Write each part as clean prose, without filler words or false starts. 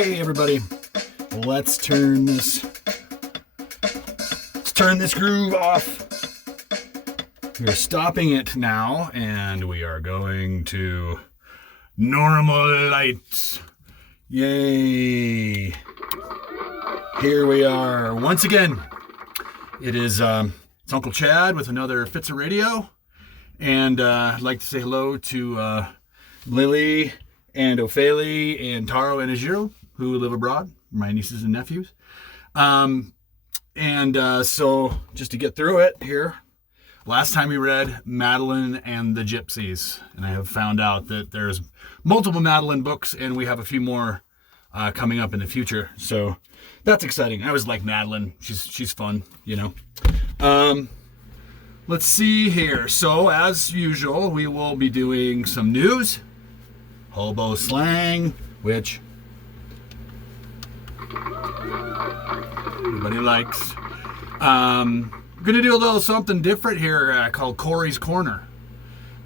Okay, everybody, let's turn this groove off. We're stopping it now, and we are going to normal lights. Yay! Here we are once again. It's Uncle Chad with another Fitz of Radio, and I'd like to say hello to Lily and Ophélie and Taro and Ajiro, who live abroad, my nieces and nephews. So just to get through it here, last time we read Madeline and the Gypsies, and I have found out that there's multiple Madeline books, and we have a few more coming up in the future. So that's exciting. I always like Madeline. She's fun, you know. Let's see here. So as usual, we will be doing some news, hobo slang, which everybody likes. We're going to do a little something different here called Corey's Corner.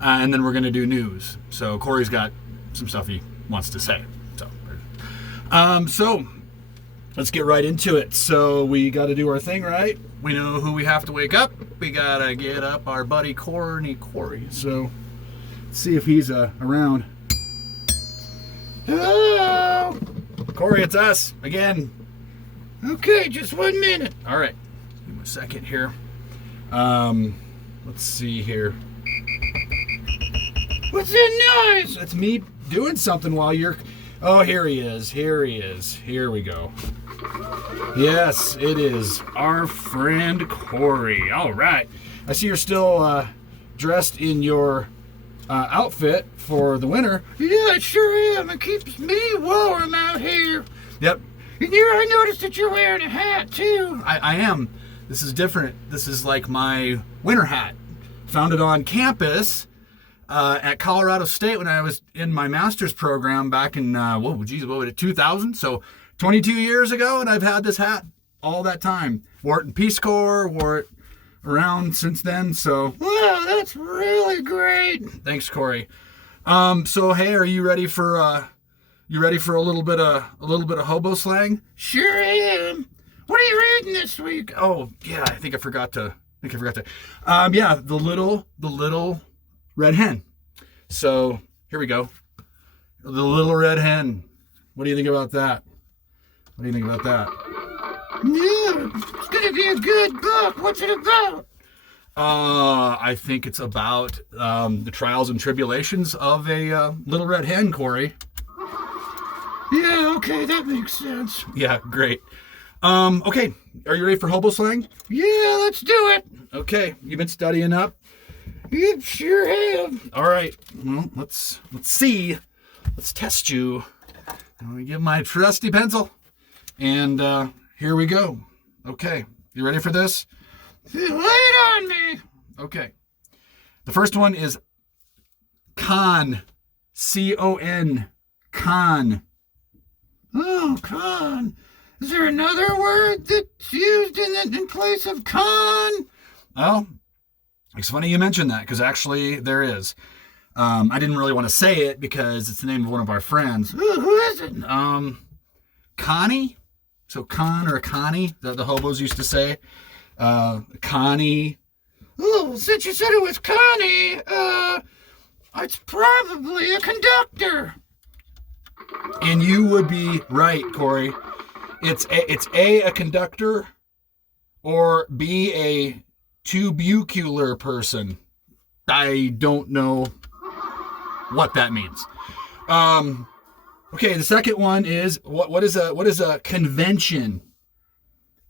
And then we're going to do news. So Corey's got some stuff he wants to say. So let's get right into it. So we got to do our thing, right? We know who we have to wake up. We got to get up our buddy Corey. So let's see if he's around. Hello! Corey, it's us again. Okay, just 1 minute. All right. Give me a second here. Let's see here. What's that noise? That's me doing something while you're... Oh, here he is. Here we go. Yes, it is our friend Corey. All right. I see you're still dressed in your outfit for the winter. Yeah, I sure am. It keeps me warm out here. Yep. And I noticed that you're wearing a hat, too. I am. This is different. This is like my winter hat. Found it on campus at Colorado State when I was in my master's program back in, 2000? So 22 years ago, and I've had this hat all that time. Wore it in Peace Corps, wore it around since then, so... Wow, that's really great. Thanks, Corey. So, hey, are you ready for a little bit of hobo slang? Sure am. What are you reading this week? Oh, yeah, I think I forgot to. Yeah, the Little Red Hen. So, here we go. The Little Red Hen. What do you think about that? Yeah, it's gonna be a good book. What's it about? I think it's about the trials and tribulations of a little red hen, Corey. Yeah, okay, that makes sense. Yeah, great. Okay, are you ready for hobo slang? Yeah, let's do it. Okay, you been studying up? Yeah, sure have. All right, well, let's see. Let's test you. Let me get my trusty pencil. And here we go. Okay, you ready for this? Lay it on me. Okay. The first one is con. C-O-N. Con. Oh, con. Is there another word that's used in place of con? Well, it's funny you mentioned that, because actually there is. I didn't really want to say it because it's the name of one of our friends. Who is it? Connie? So Con or Connie, the hobos used to say. Connie. Oh, since you said it was Connie, it's probably a conductor. And you would be right, Corey. It's A, a conductor, or B, a tubular person. I don't know what that means. Okay, the second one is what is a convention?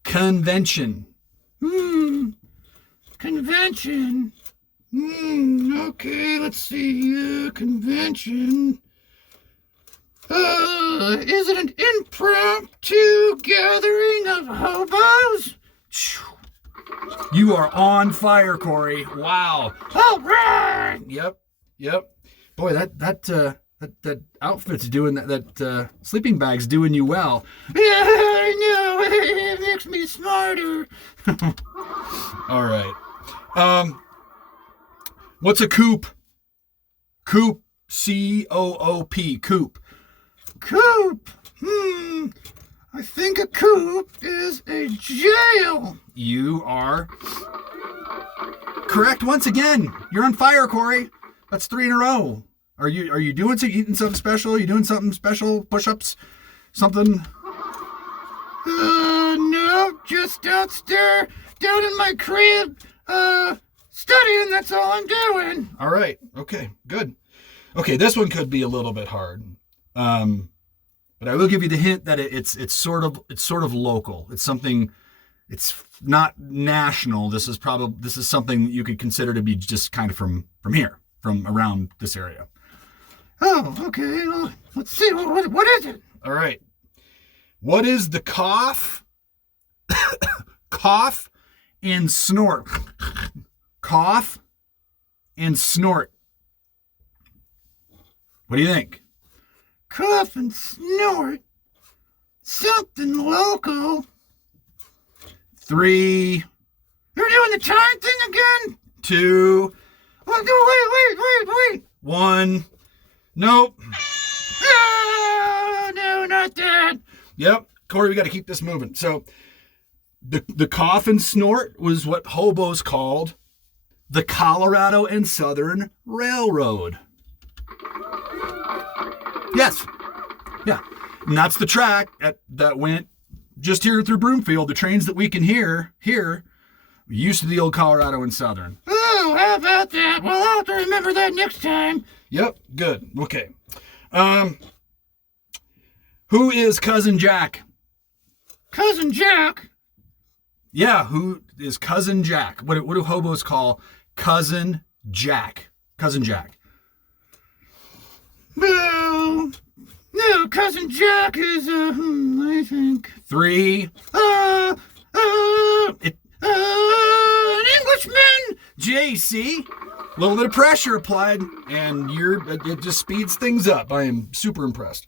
Convention. Convention. Okay, let's see. Convention. Is it an impromptu gathering of hobos? You are on fire, Corey. Wow. All right. Yep. Boy, that outfit's doing that sleeping bag's doing you well. Yeah, I know. It makes me smarter. All right. What's a coop? Coop. C-O-O-P. Coop. Coop. I think a coop is a jail. You are correct once again. You're on fire, Corey. That's 3 in a row. Are you eating something special? Are you doing something special? Push-ups? Something? No, just downstairs, down in my crib, studying. That's all I'm doing. All right. Okay, good. Okay, this one could be a little bit hard. But I will give you the hint that it's sort of local. It's something. It's not national. This is something that you could consider to be just kind of from here, from around this area. Oh, okay. Well, let's see. What is it? All right. What is the cough and snort? Cough and snort. What do you think? Cough and snort. Something local. 3. You're doing the time thing again? 2. Wait. 1. Nope. Oh, no, not that. Yep. Corey, we got to keep this moving. So the cough and snort was what hobos called the Colorado and Southern Railroad. Yes. Yeah. And that's the track that went just here through Broomfield. The trains that we can hear here used to the old Colorado and Southern. Oh, how about that? Well, I'll have to remember that next time. Yep. Good. Okay. Who is Cousin Jack? Cousin Jack? Yeah, who is Cousin Jack? What do hobos call Cousin Jack? Cousin Jack. Well, no, Cousin Jack is, I think 3. An Englishman! JC. A little bit of pressure applied, and it just speeds things up. I am super impressed.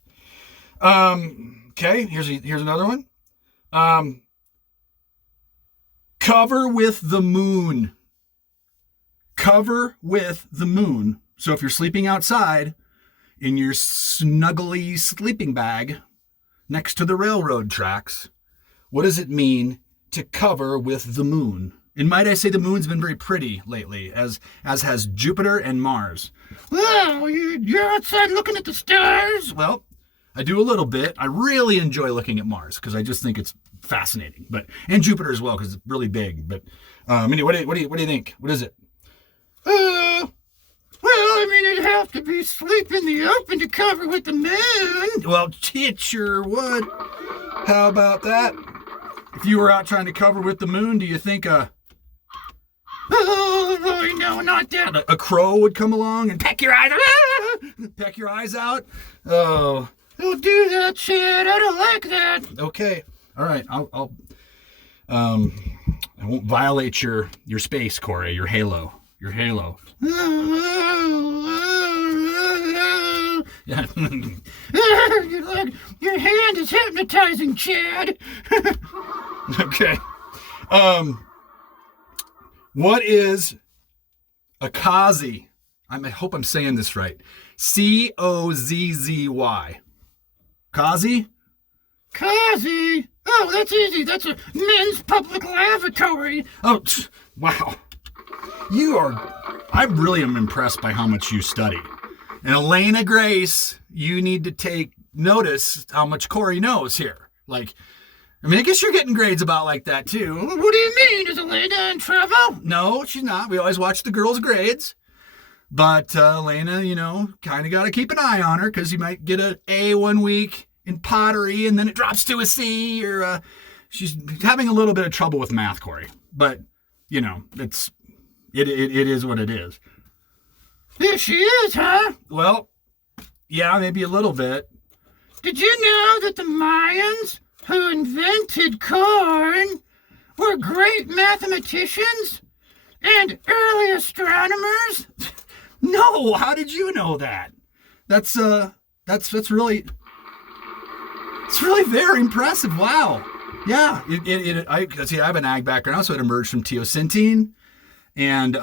Okay, here's another one. Cover with the moon. Cover with the moon. So if you're sleeping outside in your snuggly sleeping bag next to the railroad tracks, what does it mean to cover with the moon? And might I say the moon's been very pretty lately, as has Jupiter and Mars. Well, you're outside looking at the stars? Well, I do a little bit. I really enjoy looking at Mars because I just think it's fascinating. And Jupiter as well because it's really big. But anyway, what do you think? What is it? Well, I mean, it'd have to be sleep in the open to cover with the moon. Well, it sure would. How about that? If you were out trying to cover with the moon, do you think oh, boy, no, not that. A crow would come along and peck your eyes out. Oh. Don't do that, Chad. I don't like that. Okay. All right. I won't violate your space, Corey. Your halo. Your yeah. Your hand is hypnotizing, Chad. Okay. What is a Cozzy? I hope I'm saying this right. Cozzy. Cozzy? Cozzy? Oh, that's easy. That's a men's public lavatory. Oh, wow. I really am impressed by how much you study. And Elena Grace, you need to take notice how much Corey knows here. I guess you're getting grades about like that too. What do you mean? Is Elena in trouble? No, she's not. We always watch the girls' grades. But Elena, kind of got to keep an eye on her because you might get an A one week in pottery and then it drops to a C, or she's having a little bit of trouble with math, Corey. But, it is what it is. Yeah, she is, huh? Well, yeah, maybe a little bit. Did you know that the Mayans who invented corn were great mathematicians and early astronomers? No, how did you know that? That's really, it's really very impressive. Wow. Yeah. I have an ag background, so it emerged from teosintine and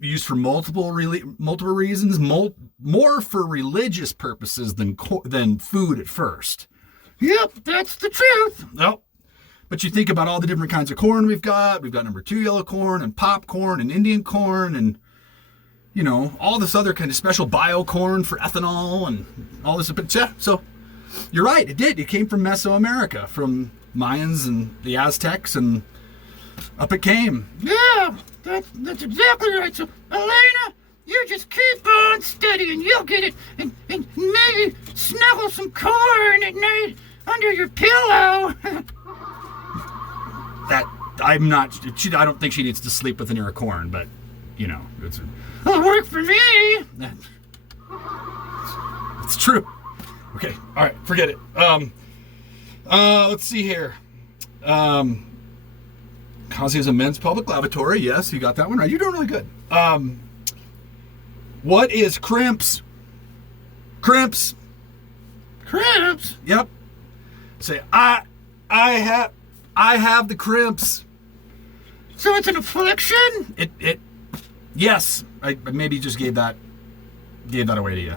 used for multiple reasons, more for religious purposes than food at first. Yep, that's the truth. Well, but you think about all the different kinds of corn we've got. We've got number 2 yellow corn and popcorn and Indian corn and, all this other kind of special bio corn for ethanol and all this. But yeah, so you're right. It did. It came from Mesoamerica, from Mayans and the Aztecs, and up it came. Yeah, that's exactly right. So, Elena, you just keep on studying. You'll get it. And maybe snuggle some corn at night under your pillow. I don't think she needs to sleep with an ear of corn, but, It'll work for me. It's true. Okay, all right, forget it. Let's see here. Kazi is a men's public lavatory. Yes, you got that one right. You're doing really good. What is crimps? Crimps. Crimps? Yep. Say, I have the crimps. So it's an affliction? Yes. I maybe just gave that away to you.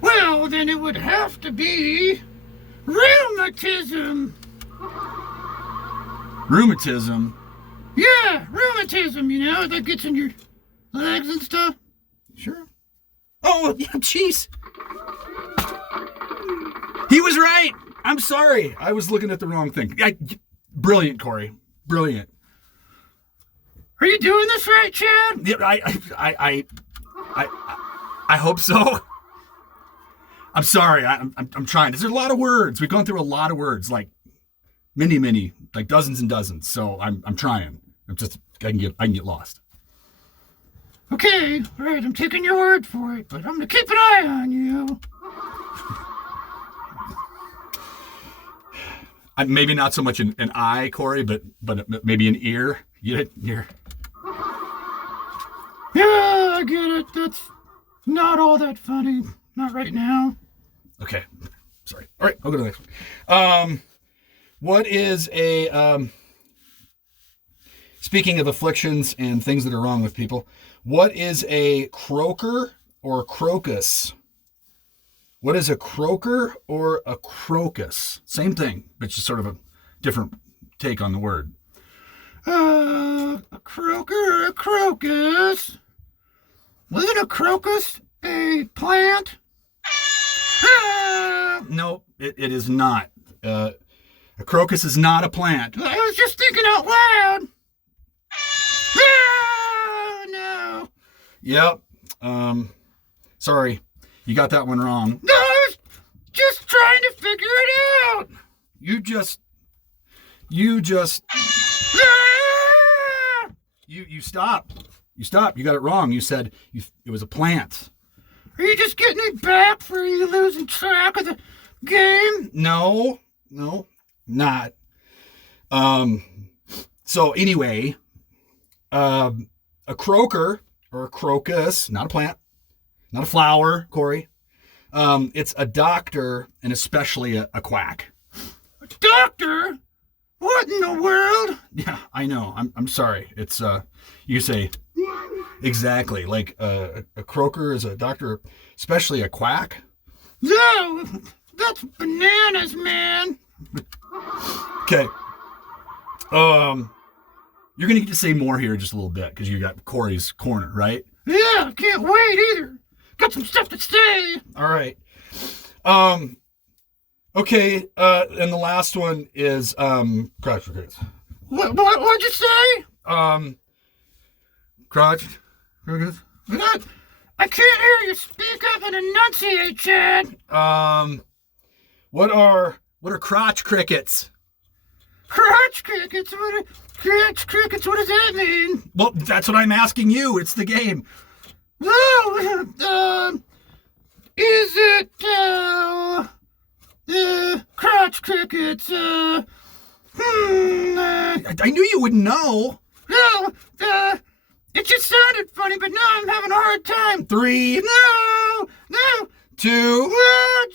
Well, then it would have to be rheumatism. Rheumatism? Yeah, rheumatism, that gets in your legs and stuff. Sure. Oh, yeah, jeez. He was right. I'm sorry. I was looking at the wrong thing. Brilliant, Corey. Brilliant. Are you doing this right, Chad? Yeah, I hope so. I'm sorry. I'm trying. There's a lot of words. We've gone through a lot of words, like many, like dozens and dozens. So I'm trying. I can get lost. Okay, all right. I'm taking your word for it, but I'm gonna keep an eye on you. Maybe not so much an eye, Corey, but maybe an ear. You get ear. Yeah, I get it. That's not all that funny. Not right now. Okay. Sorry. All right, I'll go to the next one. What is speaking of afflictions and things that are wrong with people, what is a croaker or a crocus? What is a croaker or a crocus? Same thing, but just sort of a different take on the word. A croaker or a crocus? Wasn't a crocus a plant? No, it is not. A crocus is not a plant. I was just thinking out loud. No. Yep. Sorry. You got that one wrong. No, I was just trying to figure it out. You just stop. You stop. You got it wrong. You said it was a plant. Are you just getting me back for you losing track of the game? No, not. So anyway, a croaker or a crocus, not a plant, not a flower, Corey. It's a doctor and especially a quack. A doctor? What in the world? Yeah, I know. I'm sorry. It's you say exactly like a croaker is a doctor, especially a quack. No, that's bananas, man. Okay. You're gonna get to say more here in just a little bit because you got Corey's corner, right? Yeah, can't wait either. Got some stuff to say. All right. Okay. And the last one is crotch crickets. What'd you say? Crotch crickets. I can't hear you speak up and enunciate, Chad. What are crotch crickets? Crotch crickets? Crotch crickets? What does that mean? Well, that's what I'm asking you. It's the game. Oh, is it crotch crickets? I knew you wouldn't know. No, it just sounded funny, but now I'm having a hard time. 3, No, 2, oh,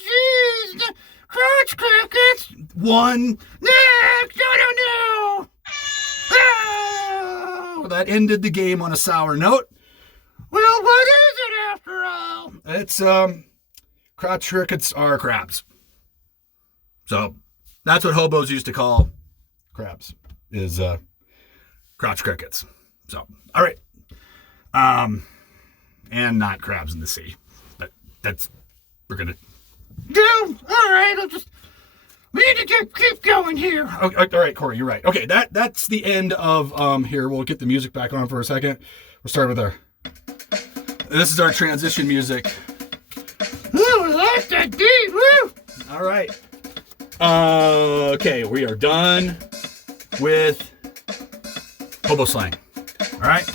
jeez, crotch crickets. 1. No. Oh. Well, that ended the game on a sour note. Well, what is it after all? It's crotch crickets are crabs. So that's what hobos used to call crabs, is crotch crickets. So, all right. And not crabs in the sea. But we're going to... No, all right, we need to keep going here. All right, Corey, you're right. Okay, that's the end of, here, we'll get the music back on for a second. We'll start with this is our transition music. Ooh, I like that beat, woo! All right. Okay, we are done with hobo slang. All right.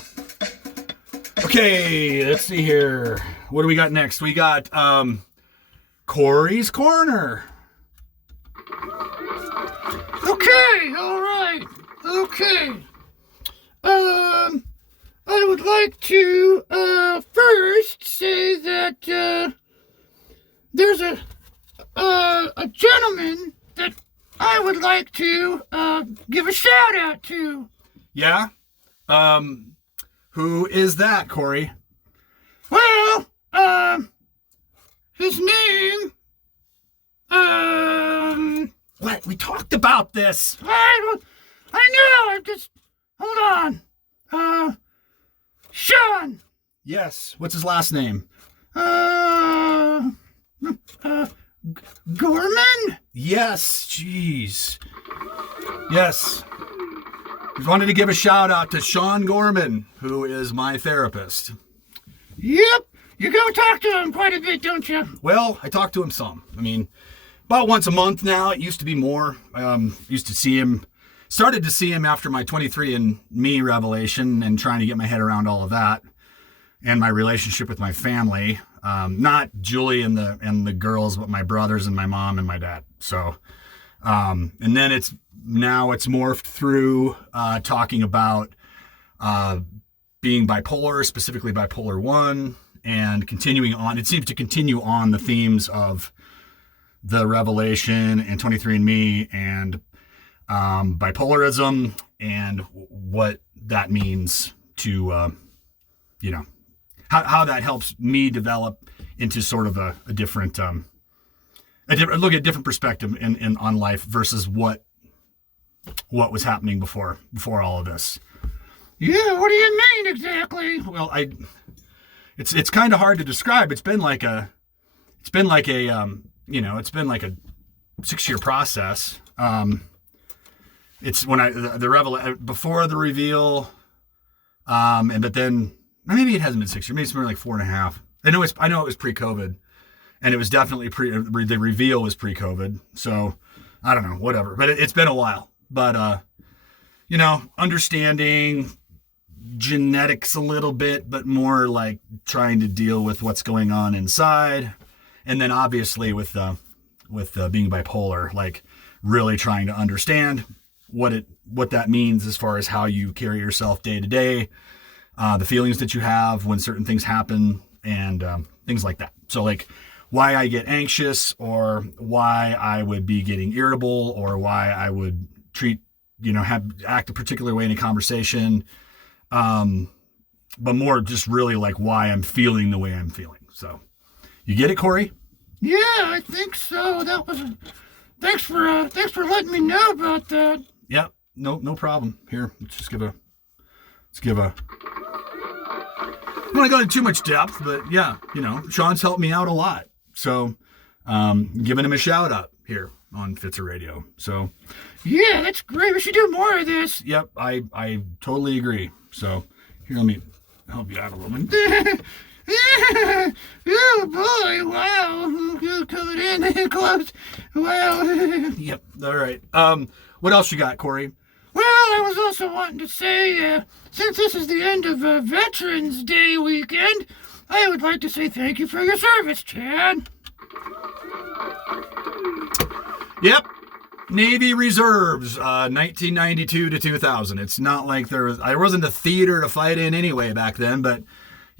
Okay, let's see here. What do we got next? We got Corey's Corner. Okay, all right. Okay. I would like to first say that there's a gentleman that I would like to give a shout out to. Yeah? Who is that, Corey? Well, his name, What? We talked about this. I know, hold on. Sean. Yes. What's his last name? Gorman? Yes. Jeez. Yes. Just wanted to give a shout out to Sean Gorman, who is my therapist. Yep. You go talk to him quite a bit, don't you? Well, I talk to him some. I mean, about once a month now. It used to be more. Used to see him, started to see him after my 23andMe revelation and trying to get my head around all of that and my relationship with my family. Not Julie and the girls, but my brothers and my mom and my dad. So, and then it's morphed through talking about being bipolar, specifically bipolar 1, and continuing on. It seems to continue on the themes of the revelation and 23andMe and bipolarism and what that means to, how that helps me develop into sort of a different look at different perspective on life versus what was happening before all of this. Yeah, what do you mean exactly? Well, it's kind of hard to describe. It's been like a 6-year process. It's when before the reveal, but then maybe it hasn't been 6 years. Maybe it's been like 4.5. I know it was pre-COVID, and it was definitely the reveal was pre-COVID. So I don't know, whatever. But it's been a while. But understanding genetics a little bit, but more like trying to deal with what's going on inside, and then obviously with being bipolar, like really trying to understand what that means as far as how you carry yourself day to day, the feelings that you have when certain things happen, and things like that. So like why I get anxious, or why I would be getting irritable, or why I would act a particular way in a conversation, but more just really like why I'm feeling the way I'm feeling. So you get it, Corey? Yeah, I think so. Thanks for letting me know about that. Yeah, no problem. Here, let's give a. I don't want to go into too much depth, but yeah, Sean's helped me out a lot. So, giving him a shout out here on Fitzer Radio. So, yeah, that's great. We should do more of this. Yep, I totally agree. So, here, let me help you out a little bit. Oh boy! Wow, coming in close. Wow. Yep. All right. What else you got, Corey? Well, I was also wanting to say, since this is the end of Veterans Day weekend, I would like to say thank you for your service, Chad. Yep. Navy Reserves, 1992 to 2000. It's not like there wasn't a theater to fight in anyway back then, but,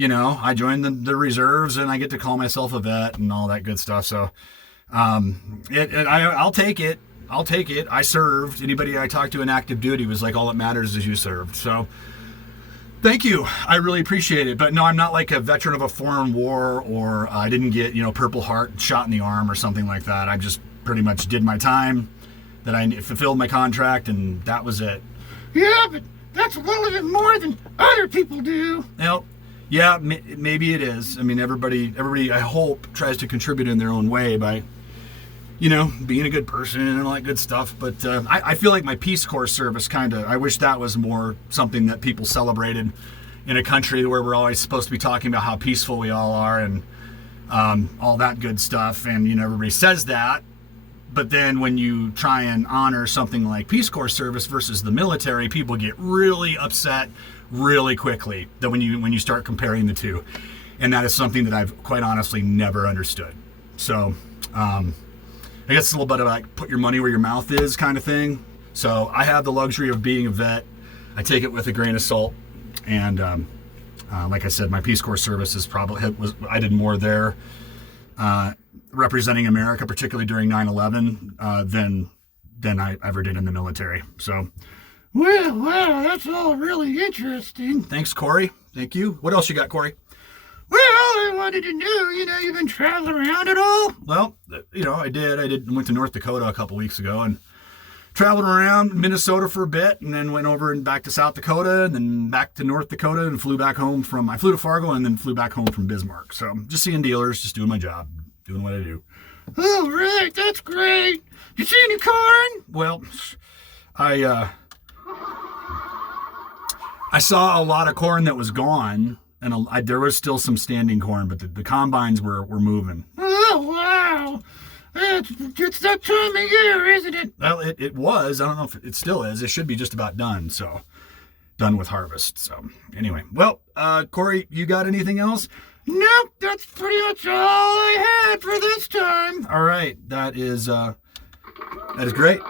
I joined the reserves and I get to call myself a vet and all that good stuff. So, I'll take it. I served. Anybody I talked to in active duty was like, all that matters is you served. So thank you. I really appreciate it. But no, I'm not like a veteran of a foreign war, or I didn't get, Purple Heart shot in the arm or something like that. pretty much did my time, that I fulfilled my contract, and that was it. Yeah, but that's a little bit more than other people do. Well, yeah, maybe it is. I mean, everybody, I hope, tries to contribute in their own way by, being a good person and all that good stuff. But I feel like my Peace Corps service I wish that was more something that people celebrated in a country where we're always supposed to be talking about how peaceful we all are and all that good stuff. And, everybody says that. But then when you try and honor something like Peace Corps service versus the military, people get really upset really quickly that when you start comparing the two. And that is something that I've quite honestly never understood. So, I guess it's a little bit of like put your money where your mouth is kind of thing. So I have the luxury of being a vet. I take it with a grain of salt. And like I said, my Peace Corps service I did more there representing America, particularly during 9/11, than I ever did in the military. So, well, wow, that's all really interesting. Thanks, Corey. Thank you. What else you got, Corey? Well, I wanted to know, you've been traveling around at all? Well, I did. I went to North Dakota a couple weeks ago and traveled around Minnesota for a bit, and then went over and back to South Dakota, and then back to North Dakota, and flew back home I flew to Fargo and then flew back home from Bismarck. So just seeing dealers, just doing my job, doing what I do. Oh, right. That's great. You see any corn? Well, I saw a lot of corn that was gone, and there was still some standing corn, but the combines were moving. Oh, wow. It's that time of year, isn't it? Well, it was. I don't know if it still is. It should be just about done, so done with harvest. So anyway, well, Corey, you got anything else? Nope, that's pretty much all I had for this time. All right, that is great.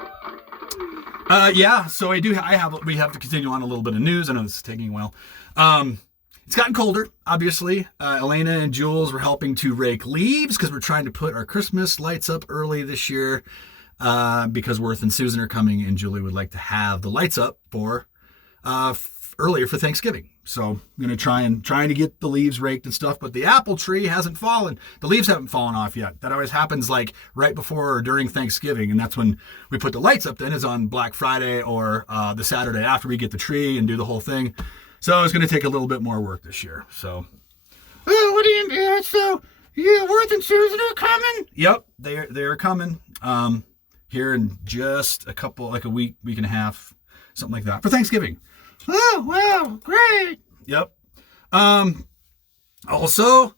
Yeah, so we have to continue on a little bit of news. I know this is taking a while. It's gotten colder, obviously. Elena and Jules were helping to rake leaves because we're trying to put our Christmas lights up early this year because Worth and Susan are coming, and Julie would like to have the lights up for earlier for Thanksgiving. So I'm going to trying to get the leaves raked and stuff, but the apple tree hasn't fallen. The leaves haven't fallen off yet. That always happens like right before or during Thanksgiving, and that's when we put the lights up. Then is on Black Friday or the Saturday after we get the tree and do the whole thing. So it's going to take a little bit more work this year. So, what do you mean? So you, Worth and Susan are coming? Yep, they're coming. Here in just a week and a half, something like that, for Thanksgiving. Oh, wow, great. Yep. Also,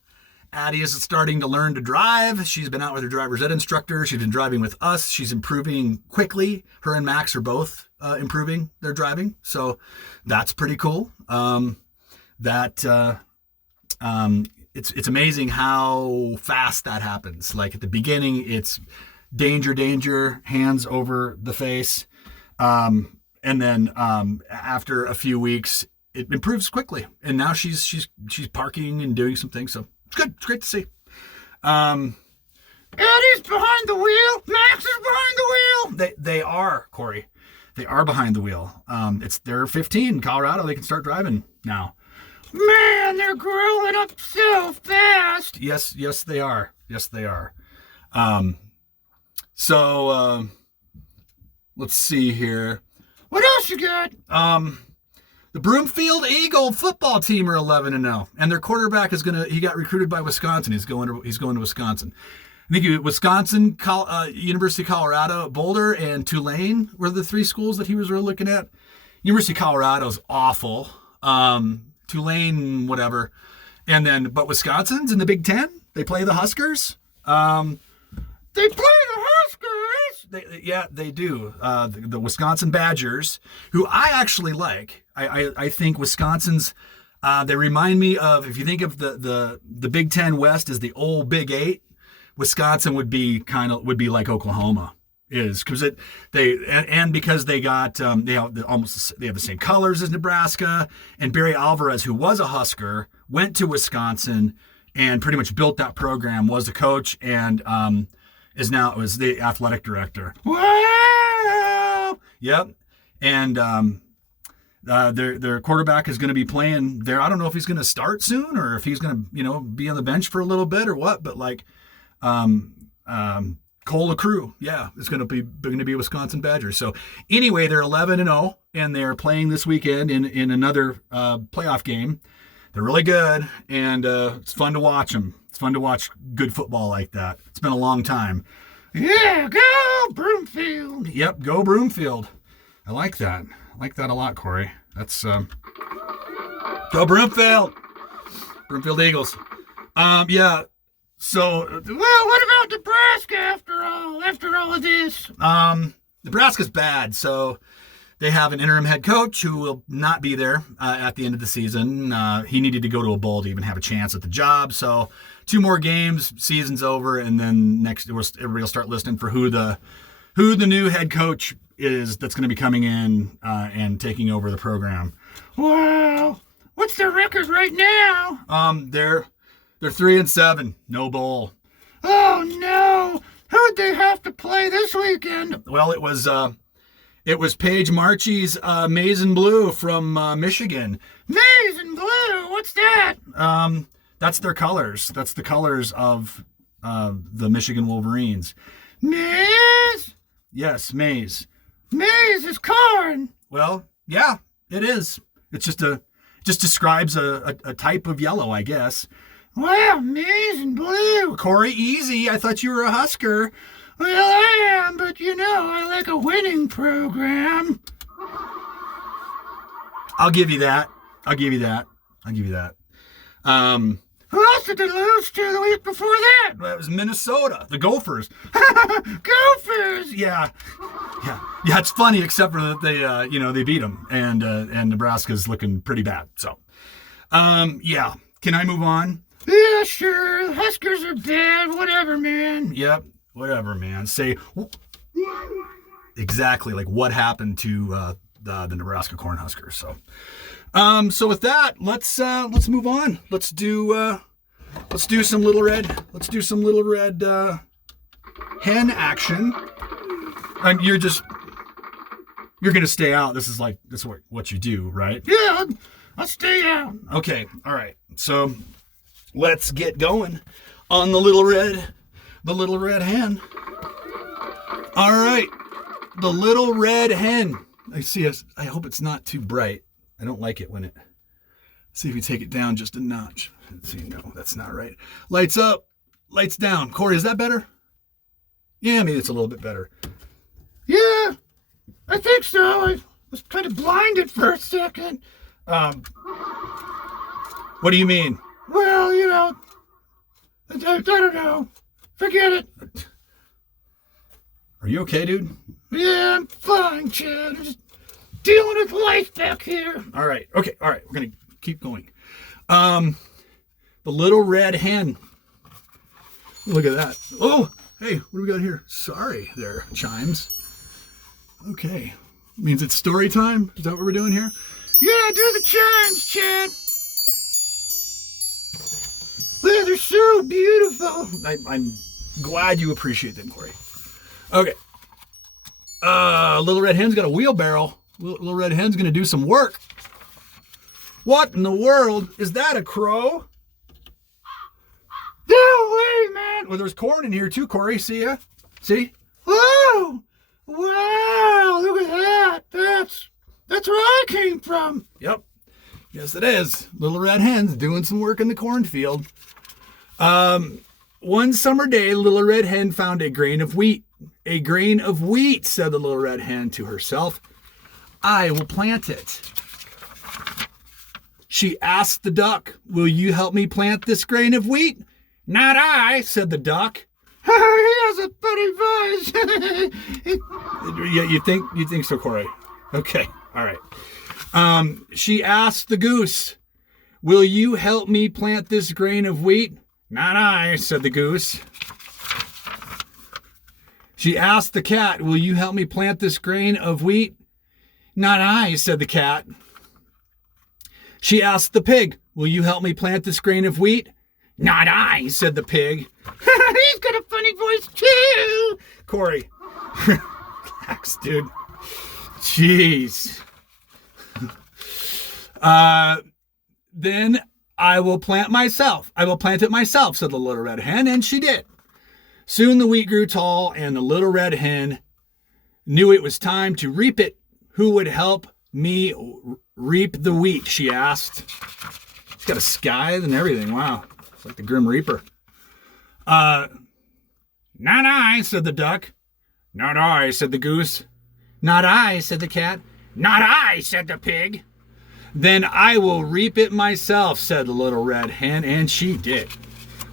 Addie is starting to learn to drive. She's been out with her driver's ed instructor. She's been driving with us. She's improving quickly. Her and Max are both improving their driving. So that's pretty cool. It's amazing how fast that happens. Like at the beginning, it's danger, hands over the face. And then after a few weeks, it improves quickly. And now she's parking and doing some things. So it's good. It's great to see. Eddie's behind the wheel. Max is behind the wheel. They are, Corey. They are behind the wheel. They're 15 in Colorado. They can start driving now. Man, they're growing up so fast. Yes, they are. Yes, they are. So let's see here. What else you got? The Broomfield Eagle football team are 11-0, and their quarterback he got recruited by Wisconsin. He's going to Wisconsin. I think Wisconsin, University of Colorado, Boulder, and Tulane were the three schools that he was really looking at. University of Colorado's awful. Tulane, whatever. But Wisconsin's in the Big Ten. They play the Huskers. They play the Huskers? They do. The Wisconsin Badgers, who I actually like. I think Wisconsin's, they remind me of, if you think of the Big Ten West as the old Big Eight, Wisconsin would be like Oklahoma is, because because they got they have the same colors as Nebraska, and Barry Alvarez, who was a Husker, went to Wisconsin and pretty much built that program, was the coach, and is the athletic director. Wow! Yep. And their quarterback is going to be playing there. I don't know if he's going to start soon or if he's going to, be on the bench for a little bit or what, but Cola Crew, yeah, it's going to be Wisconsin Badgers. So anyway, they're 11-0, and they're playing this weekend in another playoff game. They're really good, and it's fun to watch them. It's fun to watch good football like that. It's been a long time. Yeah, go Broomfield. Yep, go Broomfield. I like that. I like that a lot, Corey. That's go Broomfield. Broomfield Eagles. Yeah. So, well, what about Nebraska after all of this? Nebraska's bad, so they have an interim head coach who will not be there at the end of the season. He needed to go to a bowl to even have a chance at the job. So 2 more games, season's over, and then next everybody will start listening for who the new head coach is that's going to be coming in and taking over the program. Wow, what's their record right now? They're 3-7, no bowl. Oh no! Who'd they have to play this weekend? Well, it was Paige Marchie's Maize and Blue from Michigan. Maize and Blue? What's that? That's their colors. That's the colors of the Michigan Wolverines. Maize? Yes, maize. Maize is corn. Well, yeah, it is. It's just describes a type of yellow, I guess. Wow, maize and blue. Corey, easy. I thought you were a Husker. Well, I am, but I like a winning program. I'll give you that. Who else did they lose to the week before that? It was Minnesota, the Gophers. Gophers! Yeah. It's funny, except for that they beat them, and Nebraska's looking pretty bad. So, yeah. Can I move on? Yeah, sure. The Huskers are bad. Whatever, man. Yep. Whatever, man. Say exactly like what happened to the Nebraska Cornhuskers. So with that, let's move on. Let's do some Little Red. Let's do some Little Red Hen action. You're gonna stay out. This is what you do, right? Yeah, I'll stay out. Okay. All right. So let's get going on the Little Red Hen. All right. The Little Red Hen. I hope it's not too bright. I don't like it when it... See if we take it down just a notch. Let's see, no, that's not right. Lights up, lights down. Corey, is that better? Yeah, maybe it's a little bit better. Yeah, I think so. I was kind of blinded for a second. What do you mean? Well, I don't know. Forget it. Are you okay, dude? Yeah, I'm fine, Chad. I'm just dealing with life back here. All right. Okay. All right. We're going to keep going. The Little Red Hen. Look at that. Oh, hey, what do we got here? Sorry there, chimes. Okay. Means it's story time? Is that what we're doing here? Yeah, do the chimes, Chad. Yeah, they're so beautiful. I'm glad you appreciate them, Corey. Okay. Little Red Hen's got a wheelbarrow. Little Red Hen's going to do some work. What in the world? Is that a crow? No way, man. Well, there's corn in here too, Corey. See ya? See? Whoa! Wow, look at that. That's where I came from. Yep. Yes, it is. Little Red Hen's doing some work in the cornfield. One summer day, Little Red Hen found a grain of wheat. A grain of wheat, said the Little Red Hen to herself. I will plant it. She asked the duck, will you help me plant this grain of wheat? Not I, said the duck. He has a funny voice. You think so, Corey? Okay, all right. She asked the goose, will you help me plant this grain of wheat? Not I, said the goose. She asked the cat, will you help me plant this grain of wheat? Not I, said the cat. She asked the pig, will you help me plant this grain of wheat? Not I, said the pig. He's got a funny voice too. Corey, relax, dude. Jeez. Then I will plant myself. I will plant it myself, said the Little Red Hen, and she did. Soon the wheat grew tall, and the little red hen knew it was time to reap it. Who would help me reap the wheat, she asked. She's got a scythe and everything. Wow. It's like the Grim Reaper. Not I, said the duck. Not I, said the goose. Not I, said the cat. Not I, said the pig. Then I will reap it myself, said the little red hen, and she did.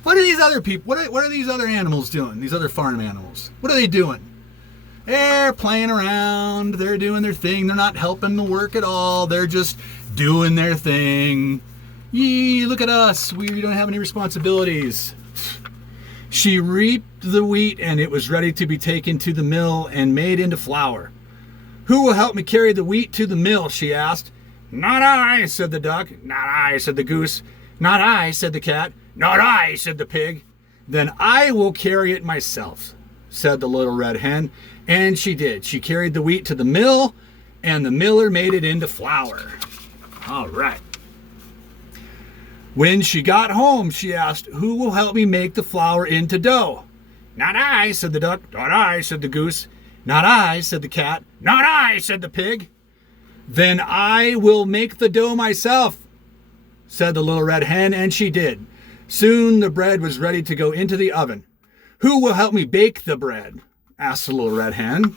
What are these other people, what are these other animals doing? These other farm animals? What are they doing? They're playing around. They're doing their thing. They're not helping the work at all. They're just doing their thing. Yee, look at us. We don't have any responsibilities. She reaped the wheat, and it was ready to be taken to the mill and made into flour. Who will help me carry the wheat to the mill, she asked. Not I, said the duck. Not I, said the goose. Not I, said the cat. Not I, said the pig. Then I will carry it myself, said the little red hen. And she did. She carried the wheat to the mill, and the miller made it into flour. All right. When she got home, she asked, who will help me make the flour into dough? Not I, said the duck. Not I, said the goose. Not I, said the cat. Not I, said the pig. Then I will make the dough myself, said the little red hen, and she did. Soon the bread was ready to go into the oven. Who will help me bake the bread? Asked the little red hen.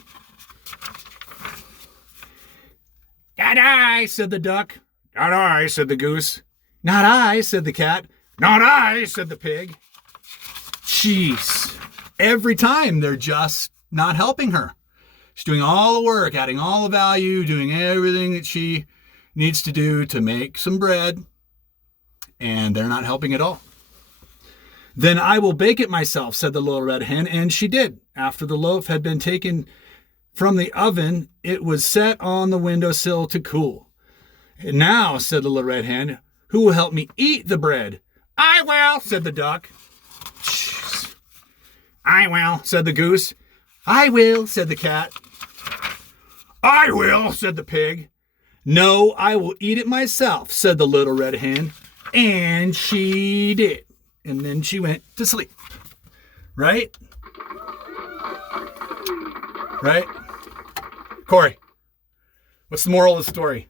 Not I, said the duck. Not I, said the goose. Not I, said the cat. Not I, said the pig. Jeez. Every time they're just not helping her. She's doing all the work, adding all the value, doing everything that she needs to do to make some bread, and they're not helping at all. Then I will bake it myself, said the little red hen, and she did. After the loaf had been taken from the oven, it was set on the windowsill to cool. And now, said the little red hen, who will help me eat the bread? I will, said the duck. Jeez. I will, said the goose. I will, said the cat. I will, said the pig. No, I will eat it myself, said the little red hen. And she did. And then she went to sleep. Right? Right? Corey, what's the moral of the story?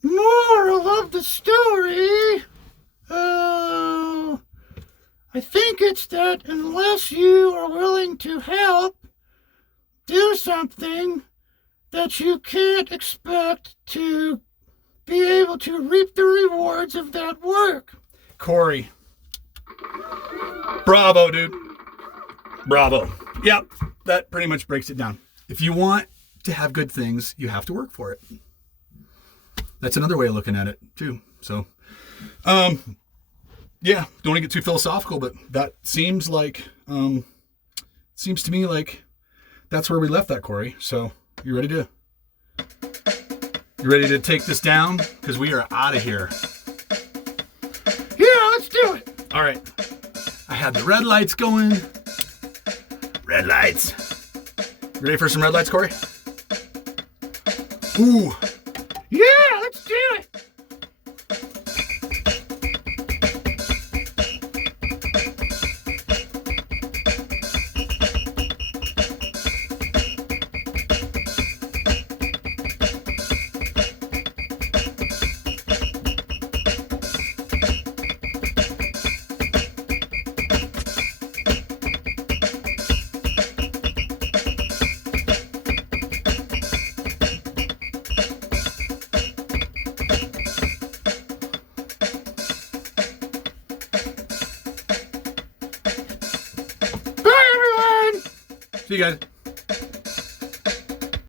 Moral of the story? I think it's that unless you are willing to help do something, that you can't expect to be able to reap the rewards of that work. Corey. Bravo, dude. Bravo. Yep, that pretty much breaks it down. If you want to have good things, you have to work for it. That's another way of looking at it, too. So, yeah, don't want to get too philosophical, but that seems to me like that's where we left that, Corey. So, you ready to take this down? Because we are out of here. Yeah, let's do it. All right. I had the red lights going. Red lights. Ready for some red lights, Corey? Ooh. Yeah, let's do it. See you guys.